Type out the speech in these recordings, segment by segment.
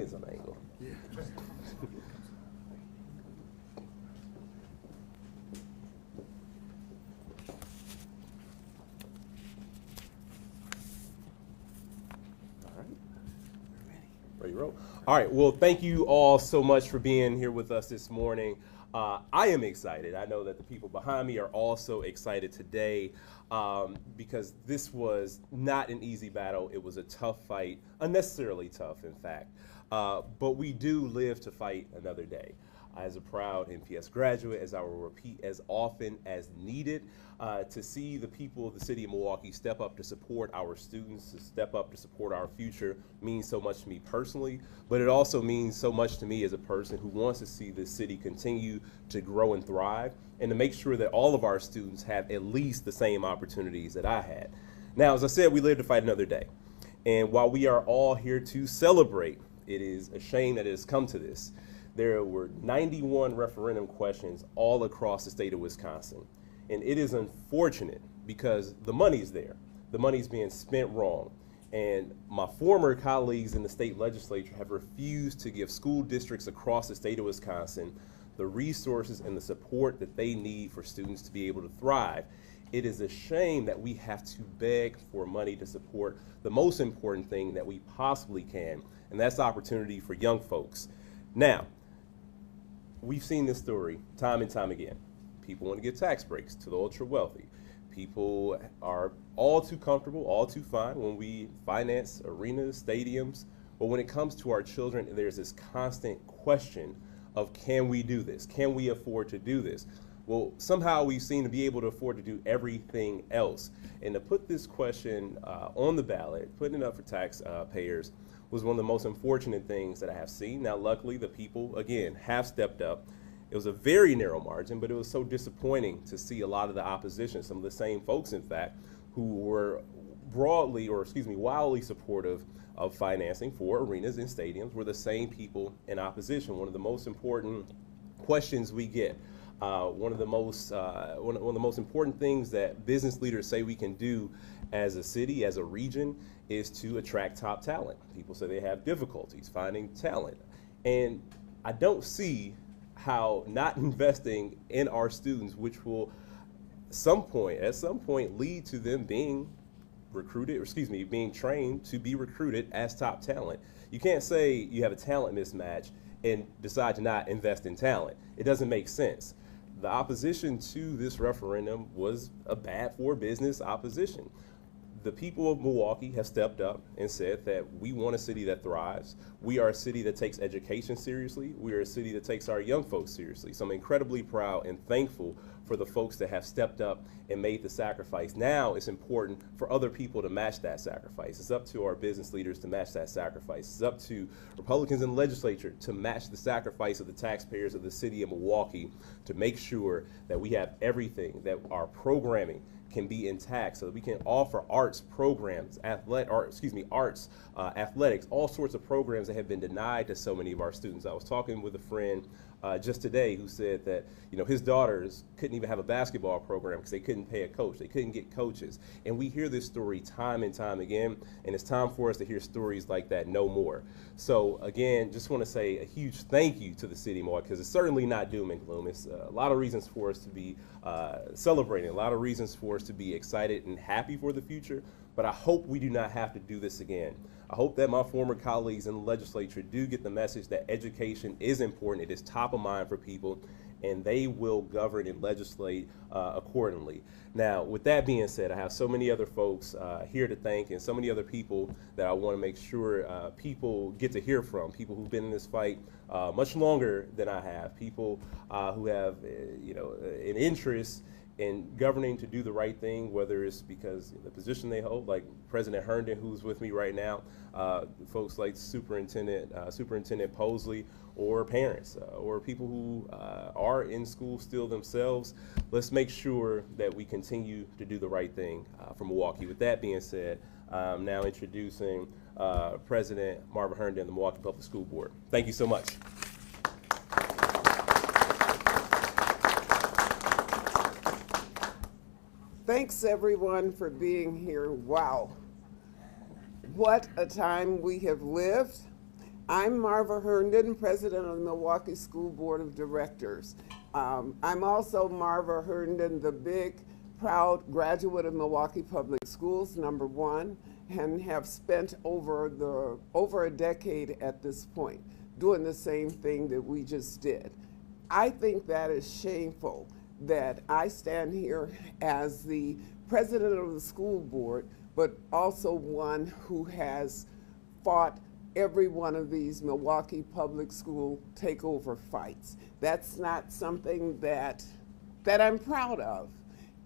Depends on the angle. Yeah. Ready to roll? All right, well, thank you all so much for being here with us this morning. I am excited. I know that the people behind me are also excited today because this was not an easy battle. It was a tough fight, unnecessarily tough, in fact. But we do live to fight another day. As a proud MPS graduate, as I will repeat as often as needed, to see the people of the city of Milwaukee step up to support our students, to step up to support our future means so much to me personally, but it also means so much to me as a person who wants to see the city continue to grow and thrive and to make sure that all of our students have at least the same opportunities that I had. Now, as I said, we live to fight another day. And while we are all here to celebrate, it is a shame that it has come to this. There were 91 referendum questions all across the state of Wisconsin. And it is unfortunate because the money's there. The money's being spent wrong. And my former colleagues in the state legislature have refused to give school districts across the state of Wisconsin the resources and the support that they need for students to be able to thrive. It is a shame that we have to beg for money to support the most important thing that we possibly can, and that's opportunity for young folks. Now, we've seen this story time and time again. People want to give tax breaks to the ultra wealthy. People are all too comfortable, all too fine when we finance arenas, stadiums. But when it comes to our children, there's this constant question of, can we do this? Can we afford to do this? Well, somehow we seem to be able to afford to do everything else. And to put this question on the ballot, putting it up for taxpayers, was one of the most unfortunate things that I have seen. Now, luckily, the people, again, have stepped up. It was a very narrow margin, but it was so disappointing to see a lot of the opposition, some of the same folks, in fact, who were wildly supportive of financing for arenas and stadiums were the same people in opposition. One of the most important questions we get, one of the most important things that business leaders say we can do as a city, as a region, is to attract top talent. People say they have difficulties finding talent. And I don't see how not investing in our students, which will at some point lead to them being being trained to be recruited as top talent. You can't say you have a talent mismatch and decide to not invest in talent. It doesn't make sense. The opposition to this referendum was a bad for business opposition. The people of Milwaukee have stepped up and said that we want a city that thrives. We are a city that takes education seriously. We are a city that takes our young folks seriously. So I'm incredibly proud and thankful for the folks that have stepped up and made the sacrifice. Now it's important for other people to match that sacrifice. It's up to our business leaders to match that sacrifice. It's up to Republicans in the legislature to match the sacrifice of the taxpayers of the city of Milwaukee to make sure that we have everything, that our programming can be intact so that we can offer arts programs, athletics, all sorts of programs that have been denied to so many of our students. I was talking with a friend just today who said that his daughters couldn't even have a basketball program because they couldn't pay a coach. They couldn't get coaches. And we hear this story time and time again, and it's time for us to hear stories like that no more. So again, just want to say a huge thank you to the city of Milwaukee, because it's certainly not doom and gloom. It's a lot of reasons for us to be celebrating, a lot of reasons for us to be excited and happy for the future, but I hope we do not have to do this again. I hope that my former colleagues in the legislature do get the message that education is important, it is top of mind for people, and they will govern and legislate accordingly. Now, with that being said, I have so many other folks here to thank and so many other people that I want to make sure people get to hear from, people who've been in this fight much longer than I have, people who have an interest in governing to do the right thing, whether it's because the position they hold, like President Herndon, who's with me right now, folks like Superintendent Posley, or parents, or people who are in school still themselves. Let's make sure that we continue to do the right thing for Milwaukee. With that being said, I'm now introducing President Marvin Herndon of the Milwaukee Public School Board. Thank you so much. Thanks everyone for being here. Wow, what a time we have lived. I'm Marva Herndon, President of the Milwaukee School Board of Directors. I'm also Marva Herndon, the big, proud graduate of Milwaukee Public Schools, #1, and have spent over a decade at this point doing the same thing that we just did. I think that is shameful that I stand here as the president of the school board, but also one who has fought every one of these Milwaukee Public School takeover fights. That's not something that I'm proud of.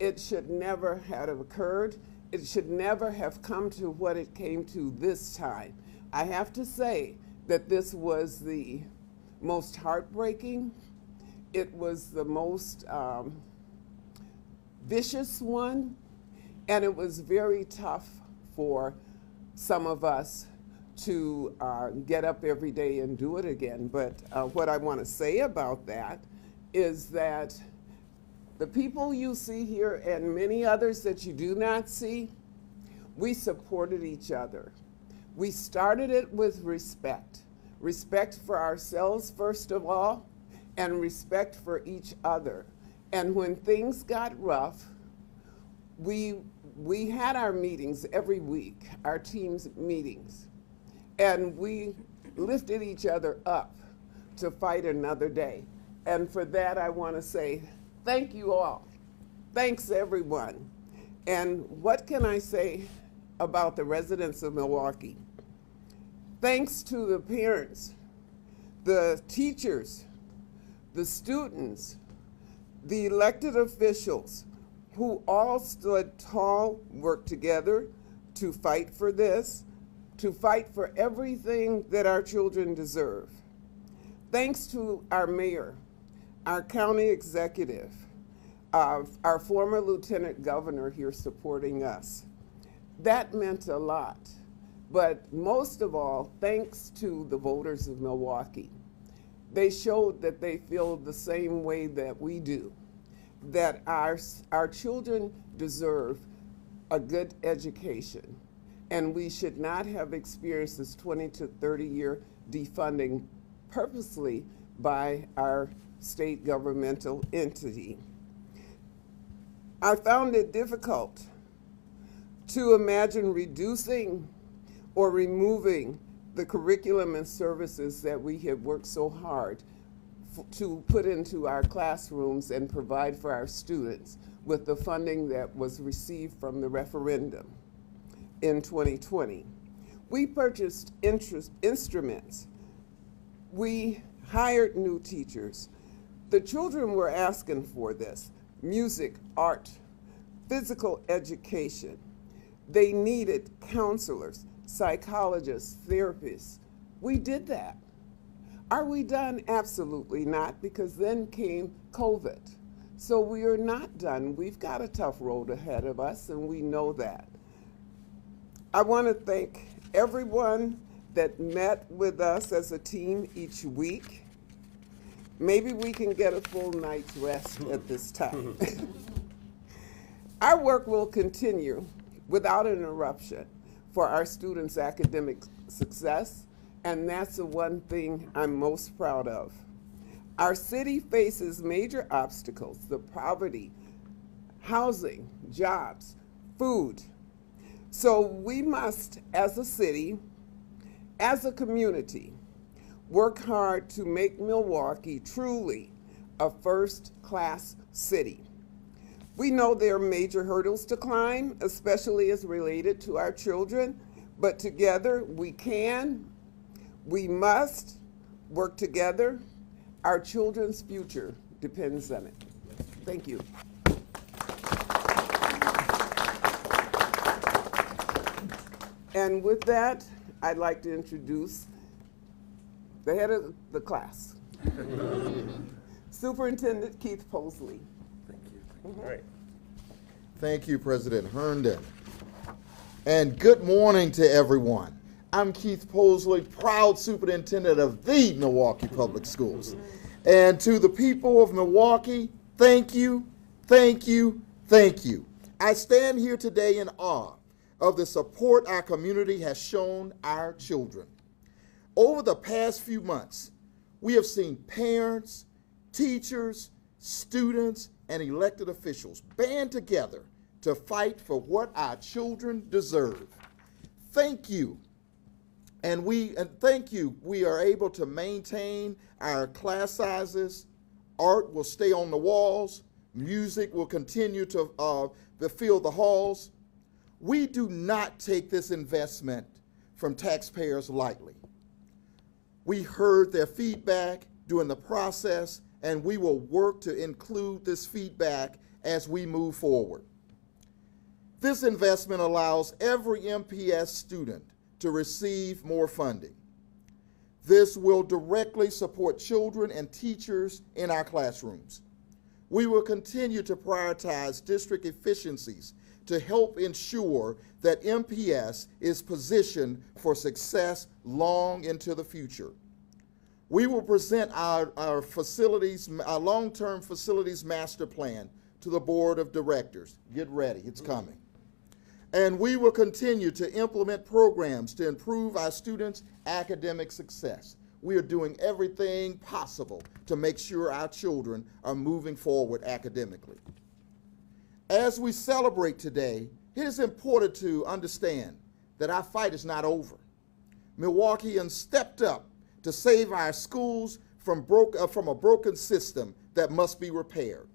It should never have occurred. It should never have come to what it came to this time. I have to say that this was the most heartbreaking. It was the most vicious one, and it was very tough for some of us to get up every day and do it again. But what I want to say about that is that the people you see here and many others that you do not see, we supported each other. We started it with respect. Respect for ourselves, first of all, and respect for each other. And when things got rough, we had our meetings every week, our team's meetings, and we lifted each other up to fight another day. And for that, I want to say thank you all. Thanks, everyone. And what can I say about the residents of Milwaukee? Thanks to the parents, the teachers, the students, the elected officials who all stood tall, worked together to fight for this, to fight for everything that our children deserve. Thanks to our mayor, our county executive, our former lieutenant governor here supporting us. That meant a lot. But most of all, thanks to the voters of Milwaukee. They showed that they feel the same way that we do, that our children deserve a good education, and we should not have experienced this 20 to 30 year defunding purposely by our state governmental entity. I found it difficult to imagine reducing or removing the curriculum and services that we have worked so hard to put into our classrooms and provide for our students with the funding that was received from the referendum in 2020. We purchased instruments. We hired new teachers. The children were asking for this: music, art, physical education. They needed counselors, psychologists, therapists. We did that. Are we done? Absolutely not, because then came COVID. So we are not done. We've got a tough road ahead of us, and we know that. I want to thank everyone that met with us as a team each week. Maybe we can get a full night's rest at this time. Our work will continue without interruption for our students' academic success, and that's the one thing I'm most proud of. Our city faces major obstacles: the poverty, housing, jobs, food. So we must, as a city, as a community, work hard to make Milwaukee truly a first-class city. We know there are major hurdles to climb, especially as related to our children, but together we can, we must work together. Our children's future depends on it. Thank you. And with that, I'd like to introduce the head of the class, Superintendent Keith Posley. All right. Thank you, President Herndon. And good morning to everyone. I'm Keith Posley, proud superintendent of the Milwaukee Public Schools. And to the people of Milwaukee, thank you, thank you, thank you. I stand here today in awe of the support our community has shown our children. Over the past few months, we have seen parents, teachers, students, and elected officials band together to fight for what our children deserve. Thank you. And thank you, we are able to maintain our class sizes. Art will stay on the walls. Music will continue to fill the halls. We do not take this investment from taxpayers lightly. We heard their feedback during the process, and we will work to include this feedback as we move forward. This investment allows every MPS student to receive more funding. This will directly support children and teachers in our classrooms. We will continue to prioritize district efficiencies to help ensure that MPS is positioned for success long into the future. We will present our long-term facilities master plan to the board of directors. Get ready, it's coming. And we will continue to implement programs to improve our students' academic success. We are doing everything possible to make sure our children are moving forward academically. As we celebrate today, it is important to understand that our fight is not over. Milwaukeeans stepped up to save our schools from a broken system that must be repaired.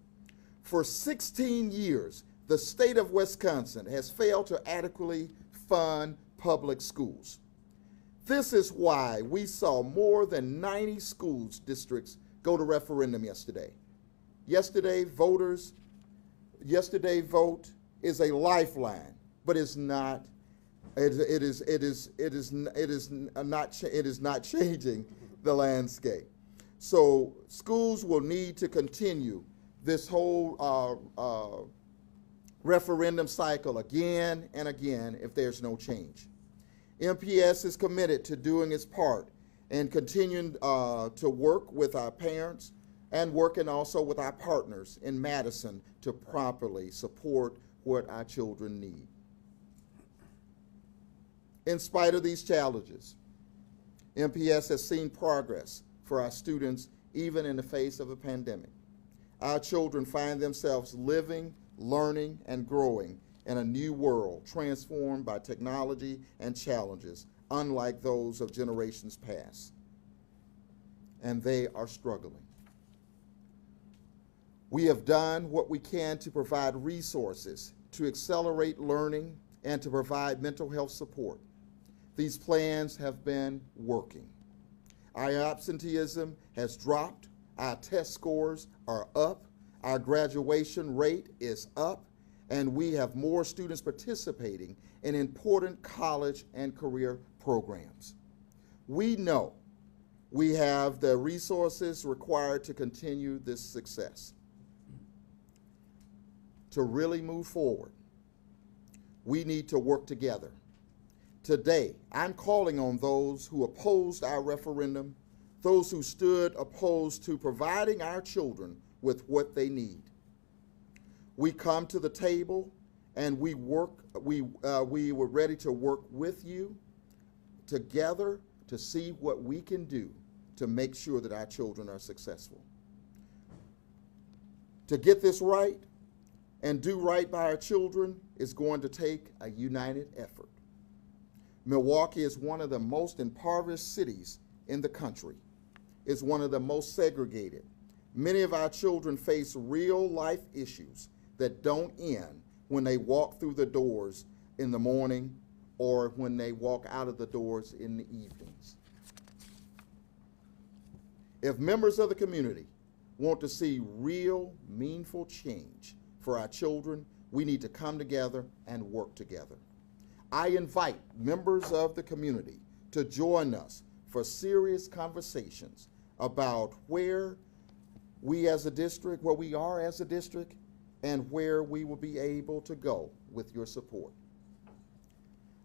For 16 years, the state of Wisconsin has failed to adequately fund public schools. This is why we saw more than 90 school districts go to referendum yesterday. Yesterday's vote is a lifeline, but it's not. It is not changing the landscape. So schools will need to continue this whole referendum cycle again and again if there's no change. MPS is committed to doing its part and continuing to work with our parents and working also with our partners in Madison to properly support what our children need. In spite of these challenges, MPS has seen progress for our students even in the face of a pandemic. Our children find themselves living, learning, and growing in a new world transformed by technology and challenges unlike those of generations past. And they are struggling. We have done what we can to provide resources to accelerate learning and to provide mental health support. These plans have been working. Our absenteeism has dropped, our test scores are up, our graduation rate is up, and we have more students participating in important college and career programs. We know we have the resources required to continue this success. To really move forward, we need to work together. Today, I'm calling on those who opposed our referendum, those who stood opposed to providing our children with what they need. We come to the table and we were ready to work with you together to see what we can do to make sure that our children are successful. To get this right and do right by our children is going to take a united effort. Milwaukee is one of the most impoverished cities in the country. It's one of the most segregated. Many of our children face real life issues that don't end when they walk through the doors in the morning or when they walk out of the doors in the evenings. If members of the community want to see real, meaningful change for our children, we need to come together and work together. I invite members of the community to join us for serious conversations about where we as a district, where we are as a district, and where we will be able to go with your support.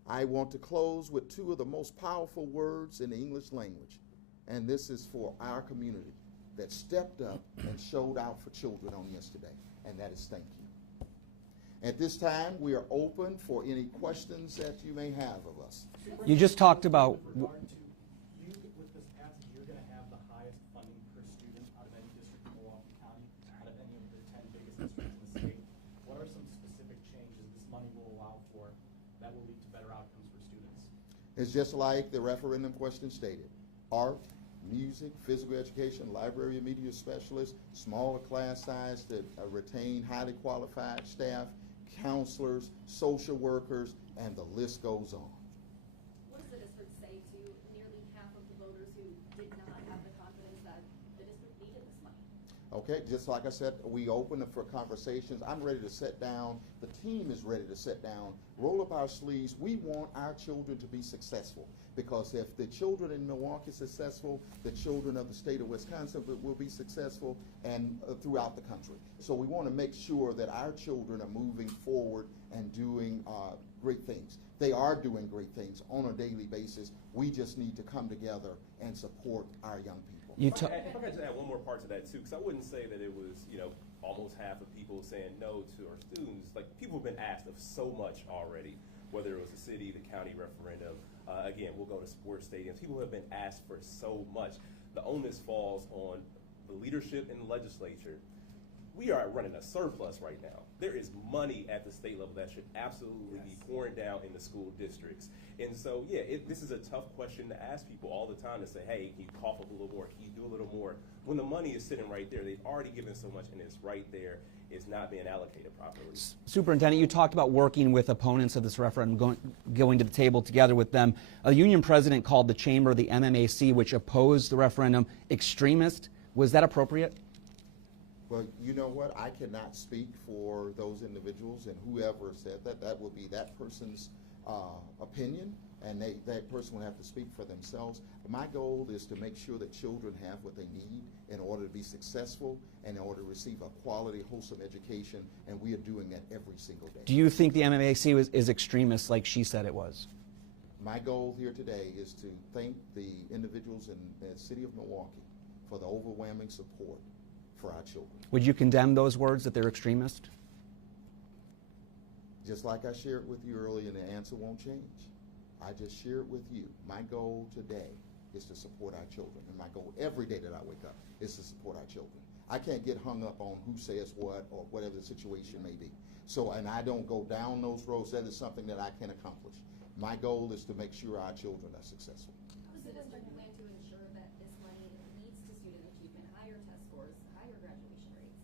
I want to close with two of the most powerful words in the English language, and this is for our community that stepped up and showed out for children on yesterday, and that is thank you. At this time, we are open for any questions that you may have of us. You just talked about. You It's just like the referendum question stated. Art, music, physical education, library and media specialists, smaller class size to retain highly qualified staff, counselors, social workers, and the list goes on. What does the district say to nearly half of the voters who did not have the confidence that the district needed this money? Okay, just like I said, we open it for conversations. I'm ready to sit down. The team is ready to sit down, roll up our sleeves. We want our children to be successful, because if the children in Milwaukee are successful, the children of the state of Wisconsin will be successful, and throughout the country. So we want to make sure that our children are moving forward and doing great things. They are doing great things on a daily basis. We just need to come together and support our young people. If I could just add one more part to that too, because I wouldn't say that it was, almost half of people saying no to our students. Like, people have been asked of so much already, whether it was the city, the county referendum. Again, we'll go to sports stadiums. People have been asked for so much. The onus falls on the leadership in the legislature. We are running a surplus right now. There is money at the state level that should absolutely be pouring down in the school districts. And so, yeah, this is a tough question to ask people all the time, to say, hey, can you cough up a little more? Can you do a little more? When the money is sitting right there, they've already given so much, and it's right there. It's not being allocated properly. Superintendent, you talked about working with opponents of this referendum, going to the table together with them. A union president called the chamber, the MMAC, which opposed the referendum, extremist. Was that appropriate? Well, you know what? I cannot speak for those individuals, and whoever said that, that will be that person's opinion, and that person will have to speak for themselves. My goal is to make sure that children have what they need in order to be successful and in order to receive a quality, wholesome education, and we are doing that every single day. Do you think the MMAC is extremist like she said it was? My goal here today is to thank the individuals in the city of Milwaukee for the overwhelming support for our children. Would you condemn those words, that they're extremist? Just like I shared with you earlier, and the answer won't change. I just shared with you, my goal today is to support our children, and my goal every day that I wake up is to support our children. I can't get hung up on who says what or whatever the situation may be. So, and I don't go down those roads. That is something that I can accomplish. My goal is to make sure our children are successful. How does the district plan to ensure that this money leads to student achievement, higher test scores, higher graduation rates?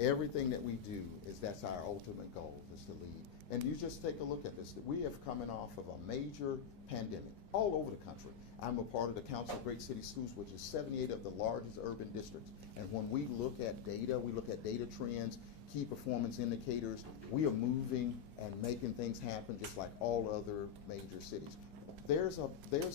Everything that we do that's our ultimate goal, is to lead. And you just take a look at this. We have coming off of a major pandemic all over the country. I'm a part of the Council of Great City Schools, which is 78 of the largest urban districts. And when we look at data, we look at data trends, key performance indicators, we are moving and making things happen just like all other major cities. There's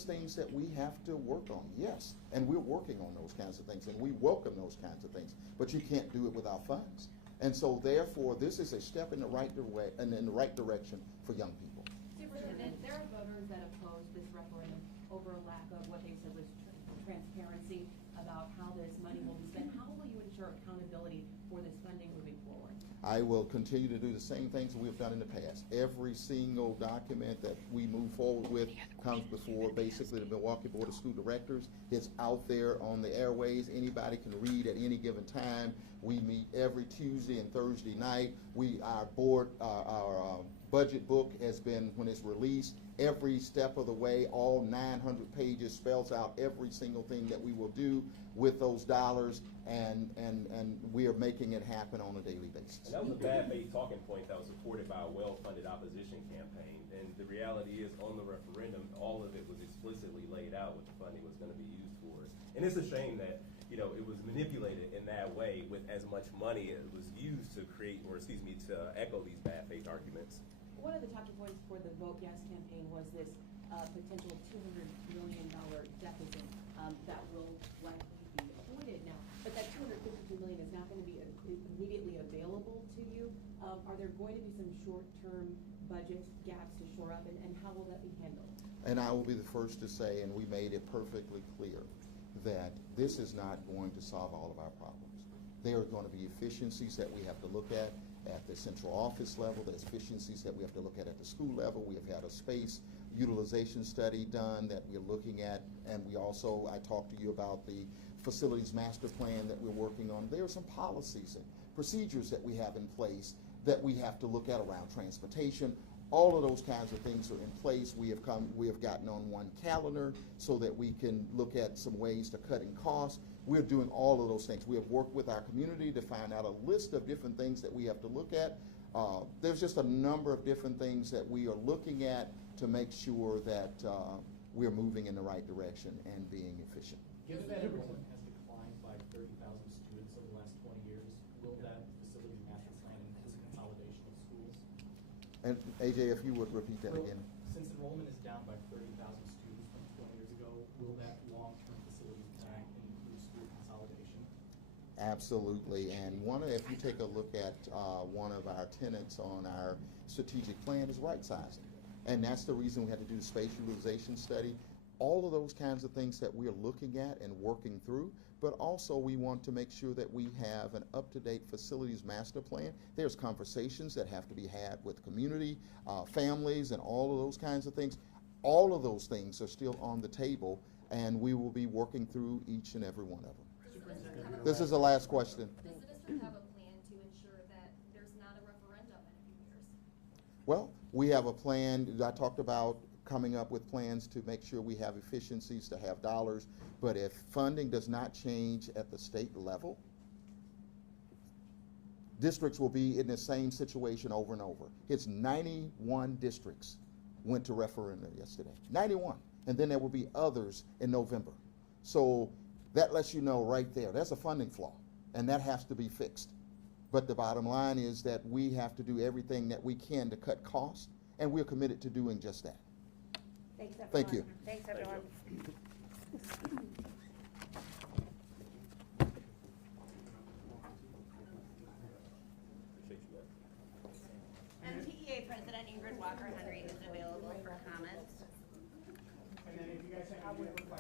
things that we have to work on, yes, and we're working on those kinds of things, and we welcome those kinds of things, but you can't do it without funds. And so therefore, this is a step in the right direction for young people. Superintendent, there are voters that oppose this referendum over a lack of what they said was transparency about how this money will be spent. How will you ensure accountability for this funding moving forward? I will continue to do the same things that we have done in the past. Every single document that we move forward with comes before basically the Milwaukee Board of School Directors. It's out there on the airways. Anybody can read at any given time. We meet every Tuesday and Thursday night. Our budget book has been, when it's released, every step of the way, all 900 pages spells out every single thing that we will do with those dollars, and we are making it happen on a daily basis. And that was a bad faith talking point that was supported by a well-funded opposition campaign. And the reality is, on the referendum, all of it was explicitly laid out what the funding was going to be used for. And it's a shame that it was manipulated in that way, with as much money as was used to create, or excuse me, to echo these bad faith arguments. One of the talking points for the Vote Yes campaign was this potential $200 million deficit that will likely be avoided now. But that $252 million is not going to be immediately available to you. Are there going to be some short-term budget gaps to shore up, and how will that be handled? And I will be the first to say, and we made it perfectly clear, that this is not going to solve all of our problems. There are going to be efficiencies that we have to look at the central office level. There's efficiencies that we have to look at the school level. We have had a space utilization study done that we're looking at, and I talked to you about the facilities master plan that we're working on. There are some policies and procedures that we have in place that we have to look at around transportation. All of those kinds of things are in place. We have gotten on one calendar so that we can look at some ways to cut in costs. We're doing all of those things. We have worked with our community to find out a list of different things that we have to look at. There's just a number of different things that we are looking at to make sure that we're moving in the right direction and being efficient. Given that enrollment has declined by 30,000 students over the last 20 years, will that facility master plan include consolidation of schools? And AJ, if you would repeat that Well, again. Since enrollment is down by 30,000 students from 20 years ago, will that long-term facilities plan include school consolidation? Absolutely, and if you take a look at one of our tenets on our strategic plan is right sizing. And that's the reason we had to do the space utilization study. All of those kinds of things that we are looking at and working through, but also we want to make sure that we have an up-to-date facilities master plan. There's conversations that have to be had with community, families, and all of those kinds of things. All of those things are still on the table, and we will be working through each and every one of them. This is the last question. Does the district have a plan to ensure that there's not a referendum in a few years? Well, we have a plan. I talked about coming up with plans to make sure we have efficiencies, to have dollars. But if funding does not change at the state level, districts will be in the same situation over and over. It's 91 districts went to referendum yesterday. 91. And then there will be others in November. So that lets you know right there, there's a funding flaw, and that has to be fixed. But the bottom line is that we have to do everything that we can to cut costs, and we're committed to doing just that. Thanks, everyone. Thank you. Thanks, everyone. MPEA President Ingrid Walker-Henry is available for comments.